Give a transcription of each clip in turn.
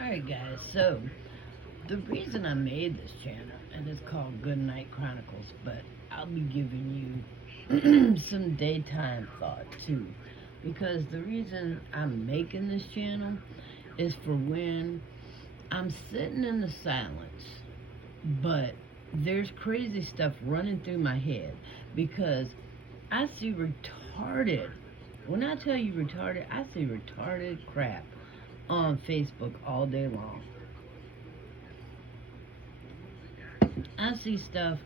Alright guys, so the reason I made this channel, and it's called Good Night Chronicles, but I'll be giving you some daytime thought too. Because the reason I'm making this channel is for when I'm sitting in the silence, but there's crazy stuff running through my head because I see retarded, when I tell you retarded, I see retarded crap on Facebook all day long. I see stuff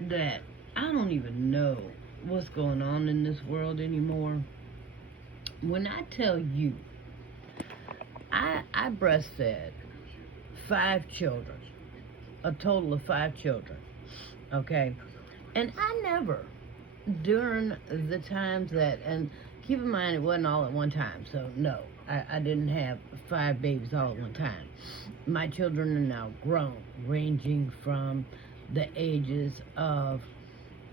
that I don't even know what's going on in this world anymore. When I tell you, I breastfed 5 children, a total of 5 children, okay? And I never, during the times that, and keep in mind it wasn't all at one time, so no, I didn't have 5 babies all at one time. My children are now grown, ranging from the ages of,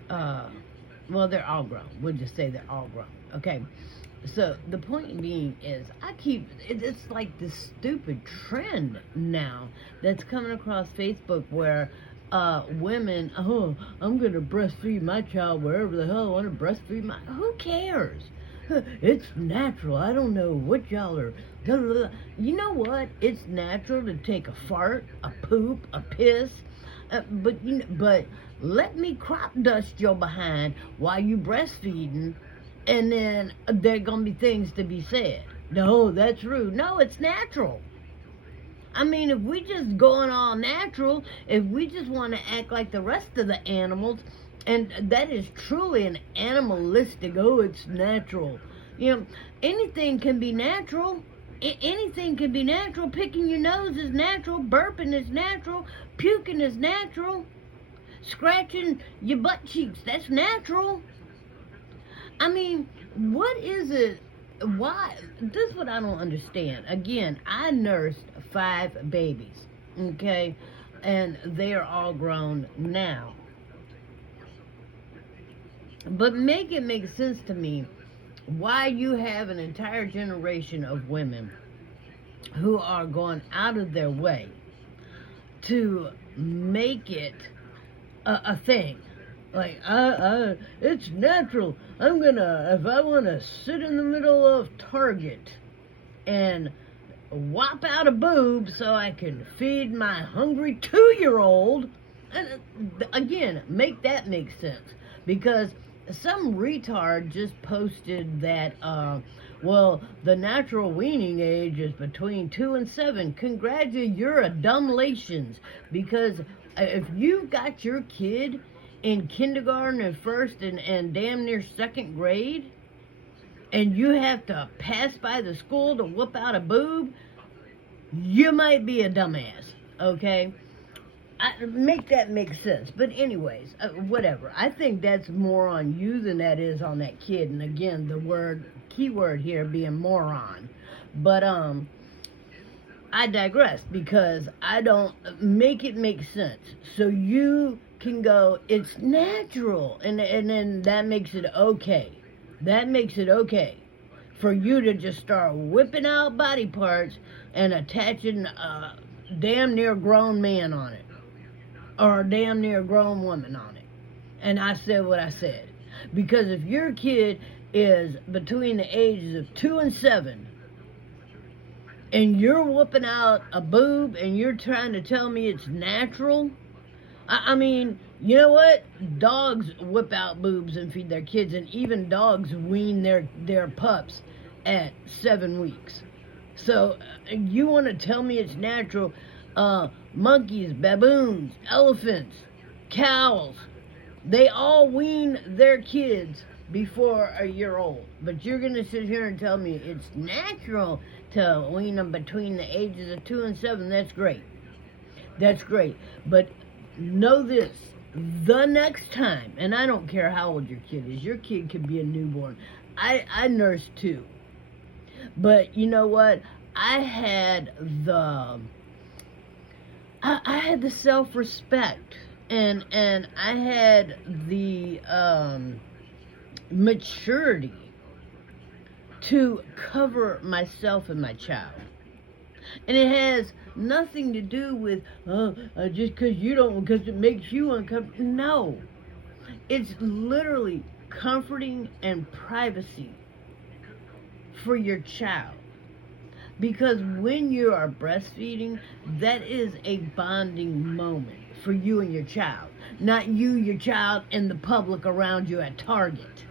well, they're all grown. We'll just say they're all grown, okay? So the point being is, it's like this stupid trend now that's coming across Facebook where women, oh, I'm going to breastfeed my child wherever the hell I want to breastfeed my, who cares? It's natural. I don't know what y'all are. You know what? It's natural to take a fart, a poop, a piss, but let me crop dust your behind while you breastfeeding, and then there gonna be things to be said. No, that's rude. No, it's natural. I mean, if we just going all natural, if we just want to act like the rest of the animals, and that is truly an animalistic, oh, it's natural. You know, anything can be natural. Anything can be natural. Picking your nose is natural. Burping is natural. Puking is natural. Scratching your butt cheeks, that's natural. I mean, what is it? Why? This is what I don't understand. Again, I nursed 5 babies, okay? And they are all grown now. But make it make sense to me why you have an entire generation of women who are going out of their way to make it a thing. Like, it's natural. If I want to sit in the middle of Target and whop out a boob so I can feed my hungry 2-year-old, and again, make that make sense. Because some retard just posted that, well, the natural weaning age is between 2 and 7. Congratulations, you're a dumblations. Because if you've got your kid in kindergarten and first and damn near second grade, and you have to pass by the school to whoop out a boob, you might be a dumbass, okay? Make that make sense. But anyways, whatever. I think that's more on you than that is on that kid. And again, the keyword here being moron. But I digress, because I don't make it make sense. So you can go, it's natural, and then that makes it okay. That makes it okay for you to just start whipping out body parts and attaching a damn near grown man on it, or a damn near grown woman on it. And I said what I said. Because if your kid is between the ages of 2 and 7, and you're whooping out a boob and you're trying to tell me it's natural, I mean, you know what? Dogs whip out boobs and feed their kids, and even dogs wean their pups at 7 weeks. So you want to tell me it's natural? Monkeys, baboons, elephants, cows, they all wean their kids before a year old. But you're going to sit here and tell me it's natural to wean them between the ages of 2 and 7. That's great. That's great. But know this, the next time, and I don't care how old your kid is, your kid could be a newborn. I nursed 2. But you know what? I had the self-respect, and I had the maturity to cover myself and my child. And it has nothing to do with, just because you don't, because it makes you uncomfortable. No. It's literally comforting and privacy for your child. Because when you are breastfeeding, that is a bonding moment for you and your child. Not you, your child, and the public around you at Target.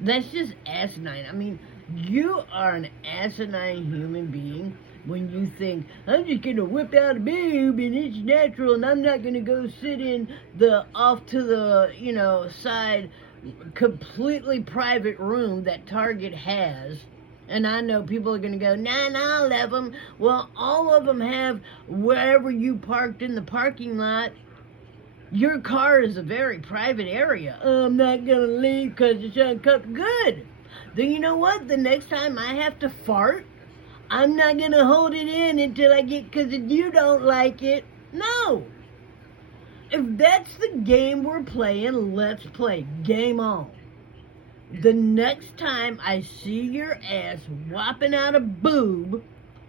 That's just asinine. I mean, you are an asinine human being when you think, I'm just going to whip out a boob and it's natural and I'm not going to go sit in the off to the, side completely private room that Target has. And I know people are going to go, not all of them. Well, all of them have wherever you parked in the parking lot. Your car is a very private area. I'm not going to leave because it's uncomfortable. Good. Then you know what? The next time I have to fart, I'm not going to hold it in until I get, because if you don't like it, no. If that's the game we're playing, let's play. Game on. The next time I see your ass whopping out a boob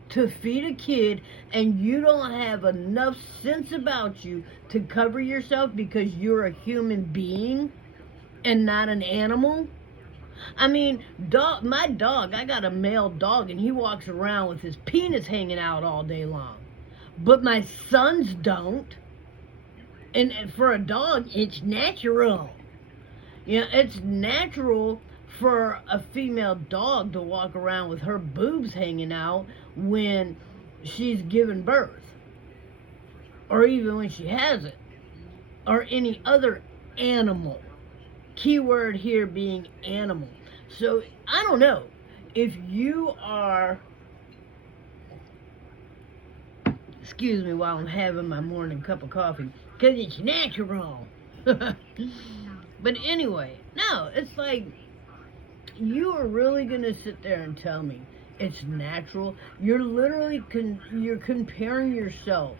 to feed a kid and you don't have enough sense about you to cover yourself because you're a human being and not an animal. I mean, my dog, I got a male dog and he walks around with his penis hanging out all day long. But my sons don't. And for a dog, it's natural. It's natural for a female dog to walk around with her boobs hanging out when she's giving birth, or even when she has it, or any other animal. Keyword here being animal. So I don't know if you are, excuse me while I'm having my morning cup of coffee, because it's natural. But anyway, no, it's like, you are really going to sit there and tell me it's natural? You're literally, you're comparing yourself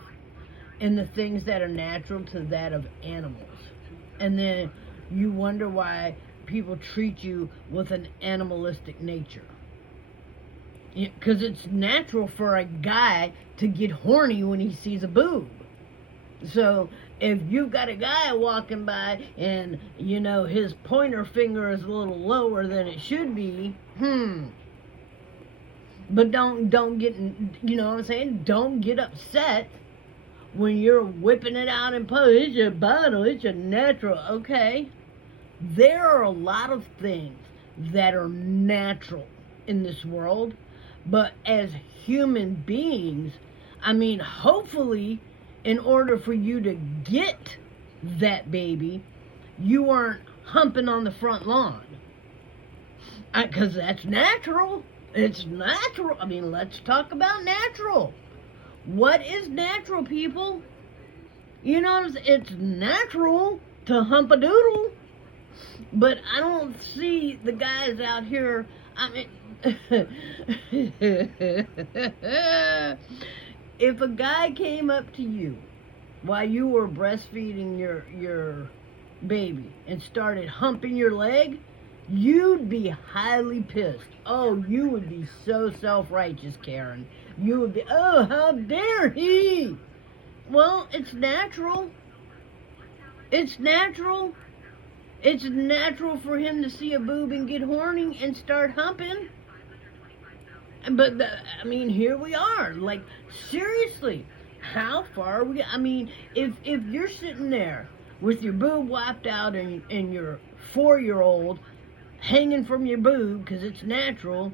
in the things that are natural to that of animals. And then you wonder why people treat you with an animalistic nature. Because it's natural for a guy to get horny when he sees a boob. So if you've got a guy walking by and, his pointer finger is a little lower than it should be, But don't get, you know what I'm saying? Don't get upset when you're whipping it out and pose. It's a bottle, it's a natural. Okay. There are a lot of things that are natural in this world, but as human beings, hopefully, in order for you to get that baby, you aren't humping on the front lawn. Because that's natural. It's natural. Let's talk about natural. What is natural, people? It's natural to hump a doodle. But I don't see the guys out here. If a guy came up to you while you were breastfeeding your baby and started humping your leg, you'd be highly pissed. Oh, you would be so self-righteous, Karen. You would be, oh, how dare he? Well, it's natural. It's natural. It's natural for him to see a boob and get horny and start humping. But, here we are. Like, seriously, how far are we? If you're sitting there with your boob wiped out and your 4-year-old hanging from your boob because it's natural,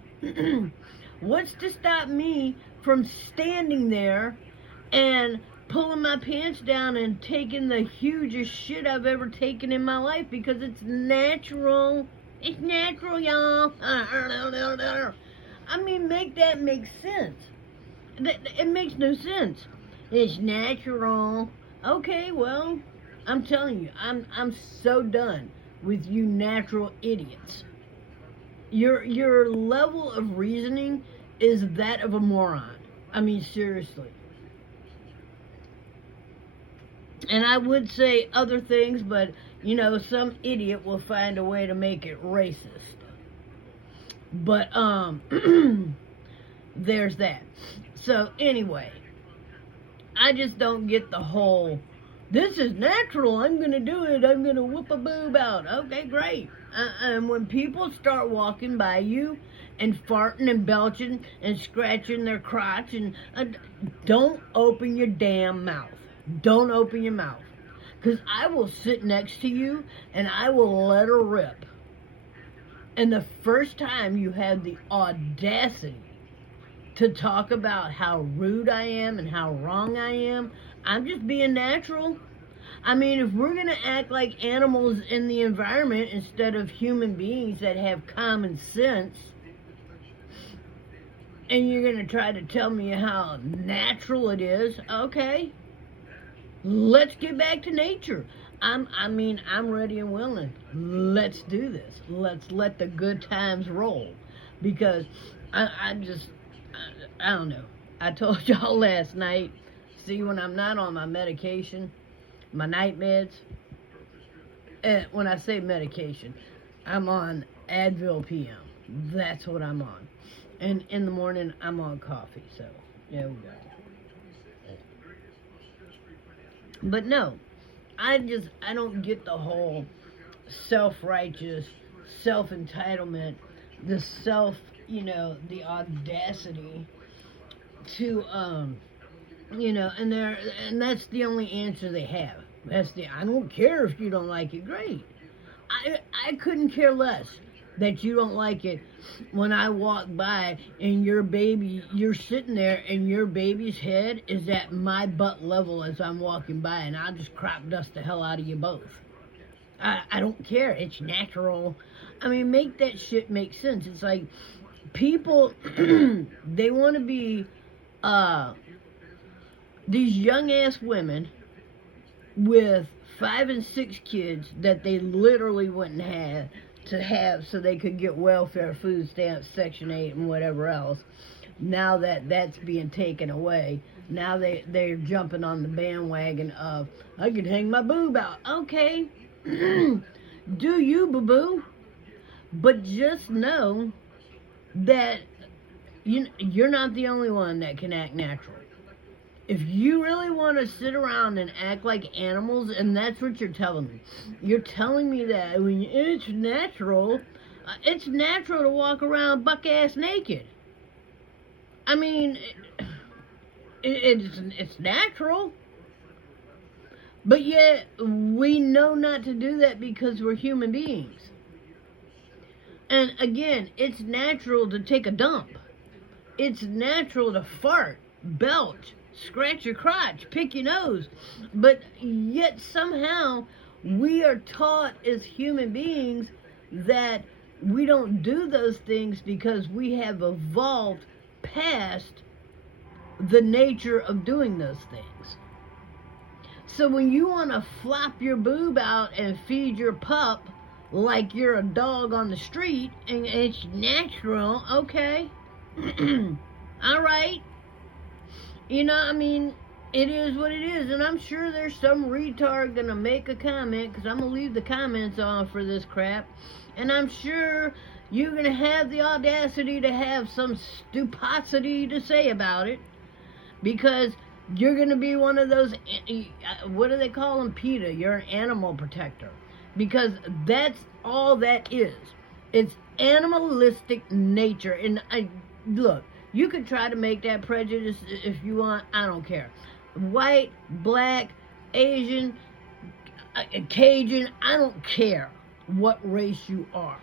what's to stop me from standing there and pulling my pants down and taking the hugest shit I've ever taken in my life because it's natural? It's natural, y'all. Make that make sense. It makes no sense. It's natural. Okay, well, I'm telling you, I'm so done with you natural idiots. Your level of reasoning is that of a moron. Seriously. And I would say other things, but, some idiot will find a way to make it racist. But there's that. So anyway, I just don't get the whole, this is natural, I'm going to do it, I'm going to whoop a boob out. Okay, great. And when people start walking by you and farting and belching and scratching their crotch, and don't open your damn mouth. Don't open your mouth. Because I will sit next to you and I will let her rip. And the first time you have the audacity to talk about how rude I am and how wrong I am, I'm just being natural. I mean, if we're going to act like animals in the environment instead of human beings that have common sense, and you're going to try to tell me how natural it is, okay, let's get back to nature. I'm ready and willing. Let's do this. Let's let the good times roll. Because I just, I don't know. I told y'all last night, see, when I'm not on my medication, my night meds, when I say medication, I'm on Advil PM. That's what I'm on. And in the morning, I'm on coffee. So, there we go. But no, I don't get the whole self-righteous, self-entitlement, the the audacity to, and that's the only answer they have. I don't care if you don't like it, great. I couldn't care less that you don't like it when I walk by and you're sitting there and your baby's head is at my butt level as I'm walking by, and I'll just crop dust the hell out of you both. I don't care. It's natural. I mean, make that shit make sense. It's like people, they want to be, these young ass women with 5 and 6 kids that they literally wouldn't have to have so they could get welfare, food stamps, Section 8, and whatever else. Now that that's being taken away, now they're jumping on the bandwagon of, I could hang my boob out. Okay, do you, boo-boo? But just know that you're not the only one that can act natural. If you really want to sit around and act like animals, and that's what you're telling me. You're telling me that when it's natural to walk around buck-ass naked. I mean, it's natural. But yet, we know not to do that because we're human beings. And again, it's natural to take a dump. It's natural to fart, belch, scratch your crotch, pick your nose. But yet somehow we are taught as human beings that we don't do those things because we have evolved past the nature of doing those things. So when you want to flop your boob out and feed your pup like you're a dog on the street and it's natural, okay. All right. I mean, it is what it is. And I'm sure there's some retard going to make a comment, because I'm going to leave the comments on for this crap. And I'm sure you're going to have the audacity to have some stupidity to say about it, because you're going to be one of those, what do they call them? PETA. You're an animal protector. Because that's all that is. It's animalistic nature. And look, you can try to make that prejudice if you want. I don't care. White, black, Asian, Cajun, I don't care what race you are.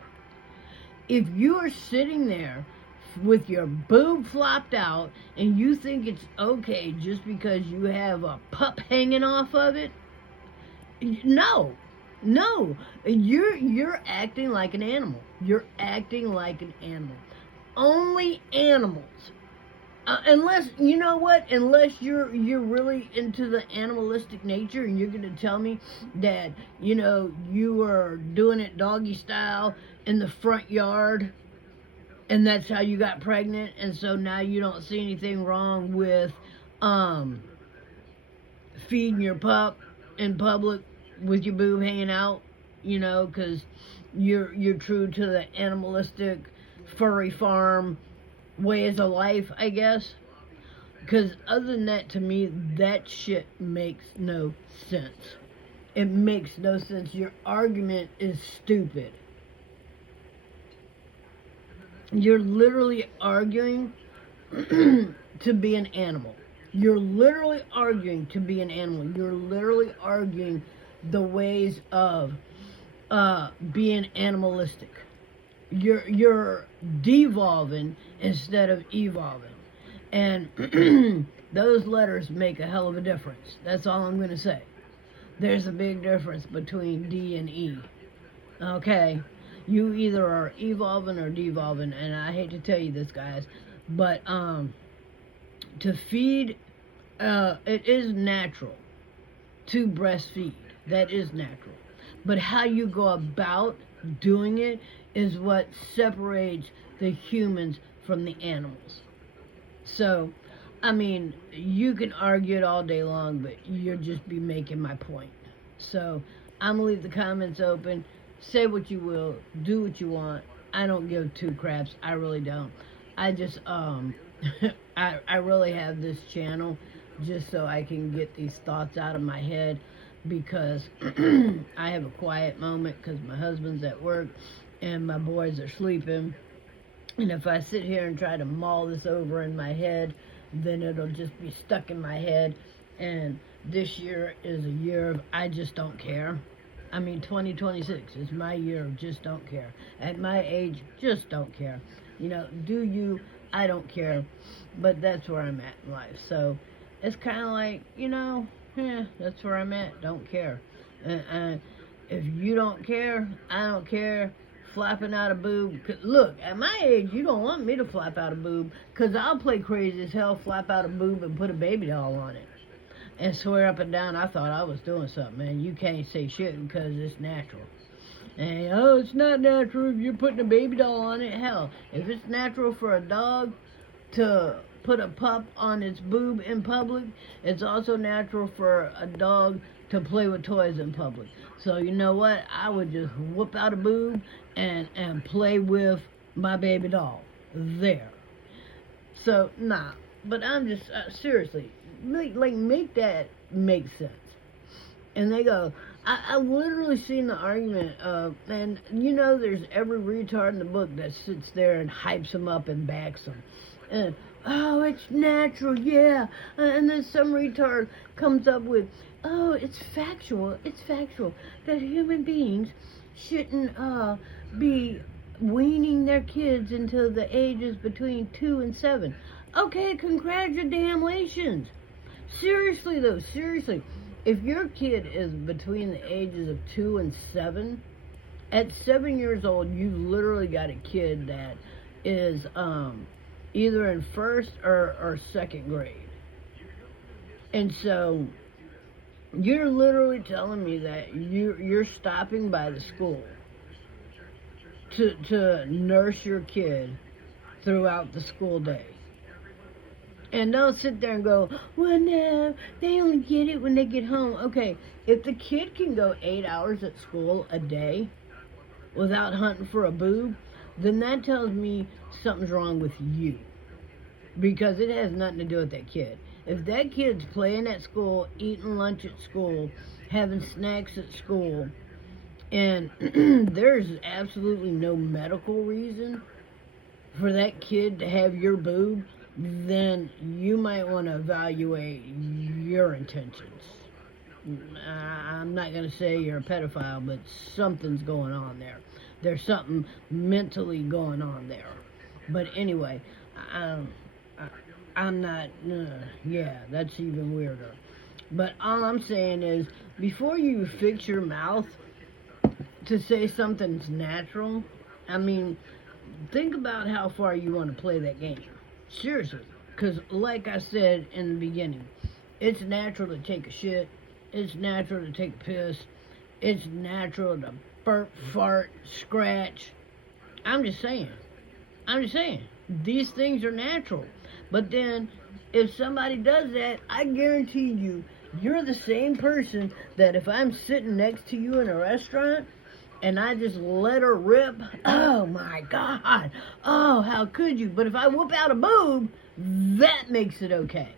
If you are sitting there with your boob flopped out and you think it's okay just because you have a pup hanging off of it, no, you're acting like an animal. You're acting like an animal. Only animals, unless you're really into the animalistic nature and you're gonna tell me that you are doing it doggy style in the front yard and that's how you got pregnant, and so now you don't see anything wrong with feeding your pup in public with your boob hanging out, because you're true to the animalistic furry farm ways of life, I guess. Because other than that, to me, that shit makes no sense. It makes no sense. Your argument is stupid. You're literally arguing to be an animal. You're literally arguing to be an animal. You're literally arguing the ways of being animalistic. You're devolving instead of evolving. And those letters make a hell of a difference. That's all I'm going to say. There's a big difference between D and E. Okay? You either are evolving or devolving, and I hate to tell you this, guys, but to feed, it is natural to breastfeed. That is natural. But how you go about doing it is what separates the humans from the animals. So, I mean, you can argue it all day long, but you'll just be making my point. So, I'm going to leave the comments open. Say what you will. Do what you want. I don't give two craps. I really don't. I just, I really have this channel just so I can get these thoughts out of my head, because I have a quiet moment because my husband's at work and my boys are sleeping. And if I sit here and try to mull this over in my head, then it'll just be stuck in my head. And this year is a year of I just don't care. I mean, 2026 is my year of just don't care. At my age, just don't care. You know, do you? I don't care. But that's where I'm at in life. So it's kind of like, you know, yeah, that's where I'm at. Don't care. If you don't care, I don't care. Flapping out a boob. Look, at my age, you don't want me to flap out a boob, because I'll play crazy as hell, flap out a boob, and put a baby doll on it. And swear up and down I thought I was doing something, man. You can't say shit because it's natural. And, oh, it's not natural if you're putting a baby doll on it. Hell, if it's natural for a dog to put a pup on its boob in public, it's also natural for a dog to play with toys in public. So you know what? I would just whoop out a boob and play with my baby doll. There. So, nah. But I'm just, seriously, make that make sense. And they go, I literally seen the argument of, and you know there's every retard in the book that sits there and hypes them up and backs them. And, oh, it's natural, yeah. And then some retard comes up with, oh, it's factual that human beings shouldn't be weaning their kids until the ages between 2 and 7. Okay, congratulations. Seriously though, seriously. If your kid is between the ages of 2 and 7, at 7 years old, you literally got a kid that is either in first or second grade. And so you're literally telling me that you're stopping by the school to nurse your kid throughout the school day. And don't sit there and go, well, no, they only get it when they get home. Okay, if the kid can go 8 hours at school a day without hunting for a boob, then that tells me something's wrong with you. Because it has nothing to do with that kid. If that kid's playing at school, eating lunch at school, having snacks at school, and there's absolutely no medical reason for that kid to have your boob, then you might want to evaluate your intentions. I'm not going to say you're a pedophile, but something's going on there. There's something mentally going on there. But anyway, I'm not, yeah, that's even weirder. But all I'm saying is, before you fix your mouth to say something's natural, I mean, think about how far you want to play that game. Seriously. Because like I said in the beginning, it's natural to take a shit. It's natural to take a piss. It's natural to burp, fart, scratch. I'm just saying. These things are natural. But then, if somebody does that, I guarantee you, you're the same person that if I'm sitting next to you in a restaurant and I just let her rip, oh my God, oh, how could you? But if I whoop out a boob, that makes it okay.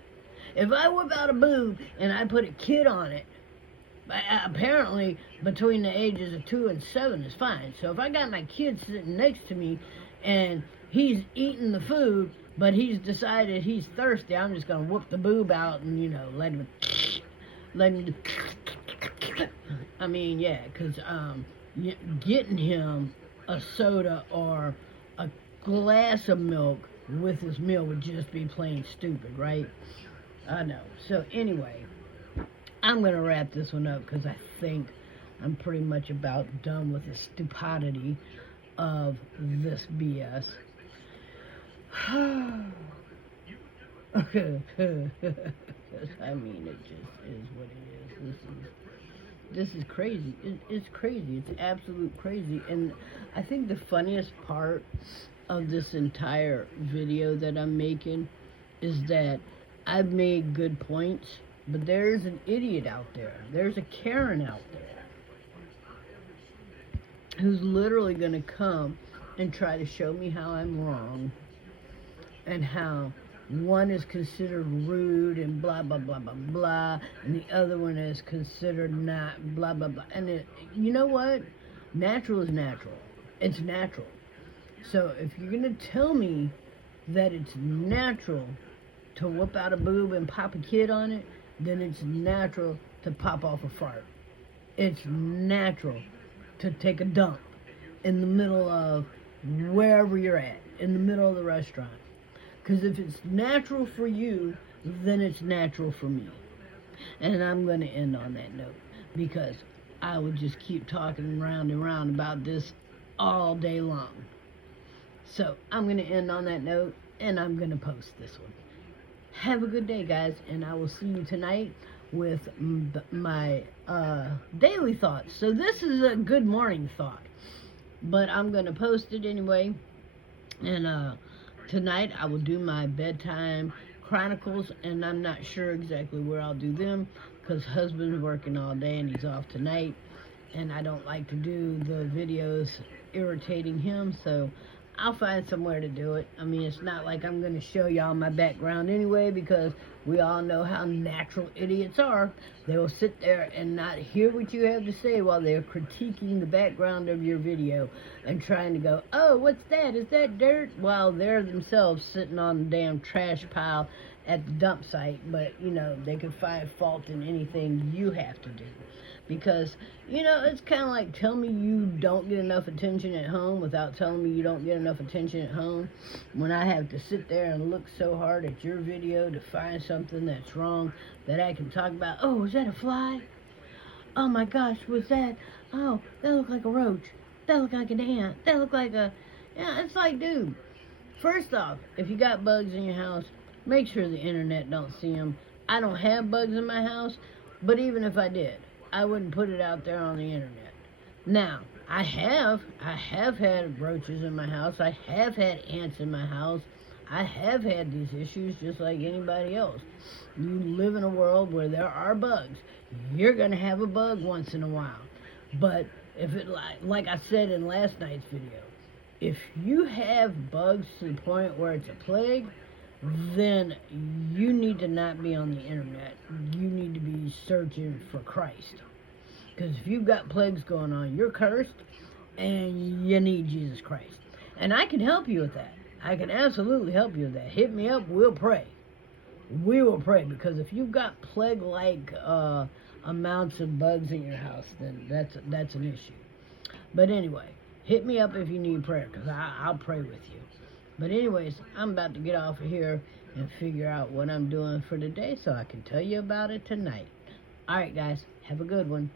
If I whip out a boob and I put a kid on it, apparently between the ages of 2 and 7 is fine. So if I got my kid sitting next to me and he's eating the food, but he's decided he's thirsty, I'm just gonna whoop the boob out and let him. I mean, yeah, because getting him a soda or a glass of milk with his meal would just be plain stupid, right? I know. So anyway, I'm going to wrap this one up because I think I'm pretty much about done with the stupidity of this BS. I mean, it just is what it is. This is crazy. It's crazy. It's absolute crazy. And I think the funniest part of this entire video that I'm making is that I've made good points, but there's an idiot out there. There's a Karen out there who's literally going to come and try to show me how I'm wrong and how one is considered rude and blah, blah, blah, blah, blah, and the other one is considered not blah, blah, blah. And you know what? Natural is natural. It's natural. So if you're going to tell me that it's natural to whip out a boob and pop a kid on it, then it's natural to pop off a fart. It's natural to take a dump in the middle of wherever you're at, in the middle of the restaurant. Because if it's natural for you, then it's natural for me. And I'm going to end on that note because I would just keep talking round and round about this all day long. So I'm going to end on that note, and I'm going to post this one. Have a good day, guys, and I will see you tonight with my daily thoughts. So this is a good morning thought, but I'm going to post it anyway. And tonight I will do my bedtime chronicles, and I'm not sure exactly where I'll do them because husband's working all day and he's off tonight, and I don't like to do the videos irritating him, so I'll find somewhere to do it. I mean, it's not like I'm going to show y'all my background anyway, because we all know how natural idiots are. They will sit there and not hear what you have to say while they're critiquing the background of your video and trying to go, oh, what's that? Is that dirt? While they're themselves sitting on the damn trash pile at the dump site. But, they can find fault in anything you have to do. Because, it's kind of like tell me you don't get enough attention at home without telling me you don't get enough attention at home, when I have to sit there and look so hard at your video to find something that's wrong that I can talk about. Oh, was that a fly? Oh my gosh, was that? Oh, that looked like a roach. That looked like an ant. That looked like a... Yeah, it's like, dude, first off, if you got bugs in your house, make sure the internet don't see them. I don't have bugs in my house, but even if I did, I wouldn't put it out there on the internet. Now, I have had roaches in my house. I have had ants in my house. I have had these issues just like anybody else. You live in a world where there are bugs. You're going to have a bug once in a while. But if it, like I said in last night's video, if you have bugs to the point where it's a plague, then you need to not be on the internet. You need to be searching for Christ. Because if you've got plagues going on, you're cursed, and you need Jesus Christ. And I can help you with that. I can absolutely help you with that. Hit me up, we'll pray. We will pray, because if you've got plague-like amounts of bugs in your house, then that's an issue. But anyway, hit me up if you need prayer, because I'll pray with you. But anyways, I'm about to get off of here and figure out what I'm doing for today so I can tell you about it tonight. Alright guys, have a good one.